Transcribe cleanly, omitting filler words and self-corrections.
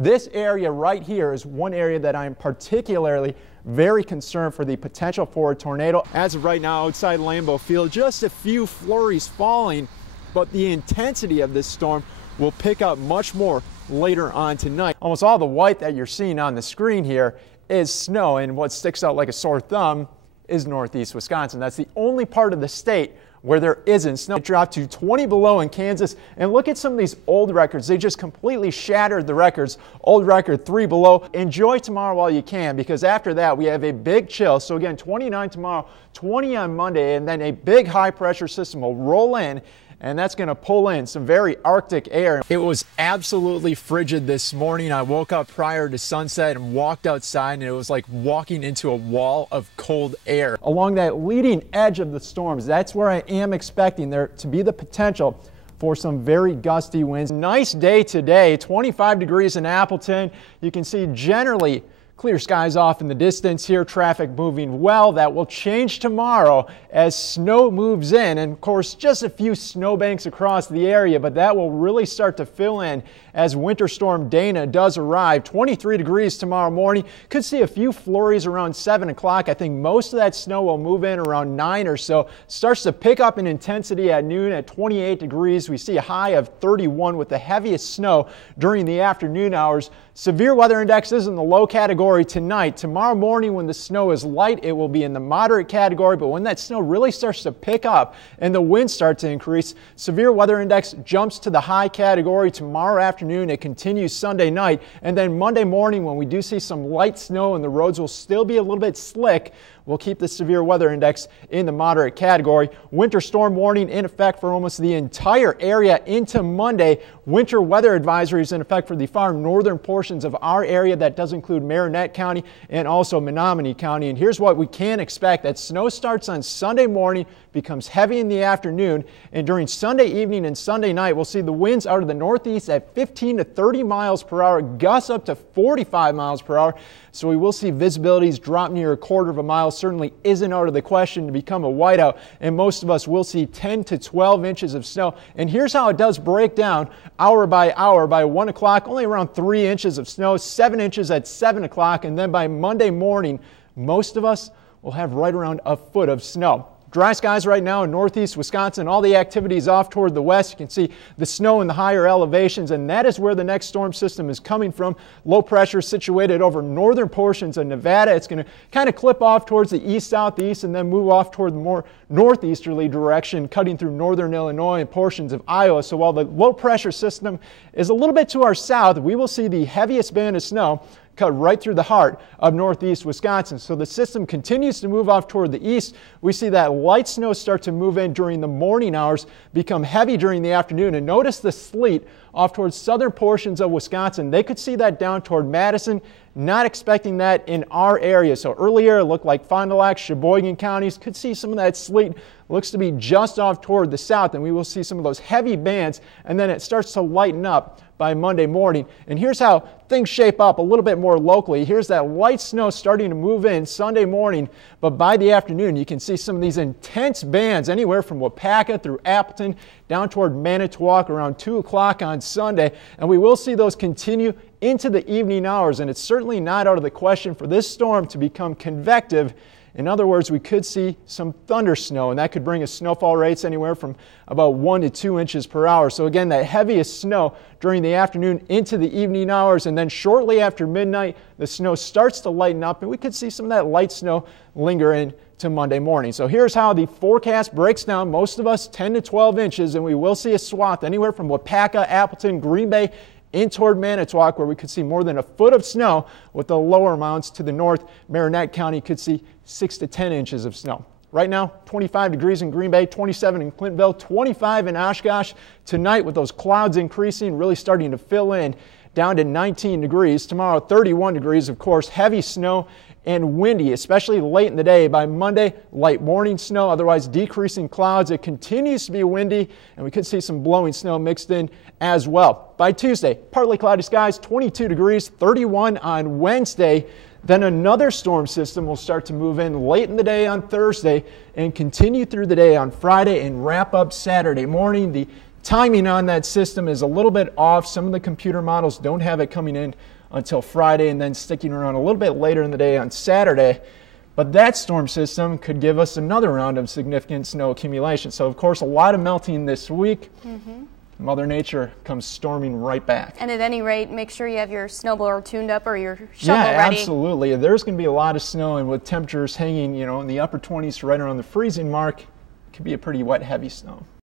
This area right here is one area that I am particularly very concerned for the potential for a tornado. As of right now, outside Lambeau Field, just a few flurries falling, but the intensity of this storm will pick up much more later on tonight. Almost all the white that you're seeing on the screen here is snow, and what sticks out like a sore thumb is northeast Wisconsin. That's the only part of the state where there isn't snow. It dropped to 20 below in Kansas, and look at some of these old records. They just completely shattered the records. Old record 3 below. Enjoy tomorrow while you can, because after that we have a big chill. So again, 29 tomorrow, 20 on Monday, and then a big high pressure system will roll in, and that's going to pull in some very Arctic air. It was absolutely frigid this morning. I woke up prior to sunset and walked outside, and it was like walking into a wall of cold air. Along that leading edge of the storms, that's where I am expecting there to be the potential for some very gusty winds. Nice day today, 25 degrees in Appleton. You can see generally clear skies off in the distance here, traffic moving well. That will change tomorrow as snow moves in, and of course just a few snowbanks across the area, but that will really start to fill in as Winter Storm Dana does arrive. 23 degrees tomorrow morning. Could see a few flurries around 7 o'clock. I think most of that snow will move in around 9 or so. Starts to pick up in intensity at noon at 28 degrees. We see a high of 31 with the heaviest snow during the afternoon hours. Severe weather index is in the low category tonight. Tomorrow morning when the snow is light, it will be in the moderate category, but when that snow really starts to pick up and the winds start to increase, severe weather index jumps to the high category tomorrow afternoon. It continues Sunday night, and then Monday morning when we do see some light snow and the roads will still be a little bit slick, we'll keep the severe weather index in the moderate category. Winter storm warning in effect for almost the entire area into Monday. Winter weather advisories in effect for the far northern portions of our area. That does include Marinette County and also Menominee County. And here's what we can expect. That snow starts on Sunday morning, becomes heavy in the afternoon, and during Sunday evening and Sunday night, we'll see the winds out of the northeast at 15 to 30 miles per hour, gusts up to 45 miles per hour. So we will see visibilities drop near a quarter of a mile. Certainly isn't out of the question to become a whiteout, and most of us will see 10 to 12 inches of snow. And here's how it does break down hour by hour. By 1 o'clock, only around 3 inches of snow, 7 inches at 7 o'clock, and then by Monday morning, most of us will have right around a foot of snow. Dry skies right now in northeast Wisconsin. All the activities off toward the west. You can see the snow in the higher elevations, and that is where the next storm system is coming from. Low pressure situated over northern portions of Nevada. It's going to kind of clip off towards the east-southeast and then move off toward the more northeasterly direction, cutting through northern Illinois and portions of Iowa. So while the low pressure system is a little bit to our south, we will see the heaviest band of snow cut right through the heart of northeast Wisconsin. So the system continues to move off toward the east. We see that light snow start to move in during the morning hours, become heavy during the afternoon, and notice the sleet off towards southern portions of Wisconsin. They could see that down toward Madison. Not expecting that in our area. So earlier it looked like Fond du Lac, Sheboygan counties could see some of that sleet. Looks to be just off toward the south, and we will see some of those heavy bands, and then it starts to lighten up by Monday morning. And here's how things shape up a little bit more locally. Here's that light snow starting to move in Sunday morning, but by the afternoon you can see some of these intense bands anywhere from Wapaka through Appleton down toward Manitowoc around 2 o'clock on Sunday, and we will see those continue into the evening hours, and it's certainly not out of the question for this storm to become convective. In other words, we could see some thunder snow, and that could bring us snowfall rates anywhere from about 1 to 2 inches per hour. So again, that heaviest snow during the afternoon into the evening hours, and then shortly after midnight, the snow starts to lighten up, and we could see some of that light snow linger in to Monday morning. So here's how the forecast breaks down. Most of us 10 to 12 inches, and we will see a swath anywhere from Wapaka, Appleton, Green Bay, in toward Manitowoc, where we could see more than a foot of snow, with the lower amounts to the north. Marinette County could see 6 to 10 inches of snow. Right now, 25 degrees in Green Bay, 27 in Clintonville, 25 in Oshkosh. Tonight, with those clouds increasing, really starting to fill in, down to 19 degrees. Tomorrow, 31 degrees, of course, heavy snow and windy, especially late in the day. By Monday, light morning snow, otherwise decreasing clouds. It continues to be windy, and we could see some blowing snow mixed in as well. By Tuesday, partly cloudy skies, 22 degrees, 31 on Wednesday. Then another storm system will start to move in late in the day on Thursday and continue through the day on Friday and wrap up Saturday morning. The timing on that system is a little bit off. Some of the computer models don't have it coming in until Friday and then sticking around a little bit later in the day on Saturday. But that storm system could give us another round of significant snow accumulation. So of course a lot of melting this week. Mother Nature comes storming right back. And at any rate, make sure you have your snowblower tuned up or your shovel ready. Yeah, absolutely. There's going to be a lot of snow, and with temperatures hanging, in the upper 20s to right around the freezing mark, it could be a pretty wet, heavy snow.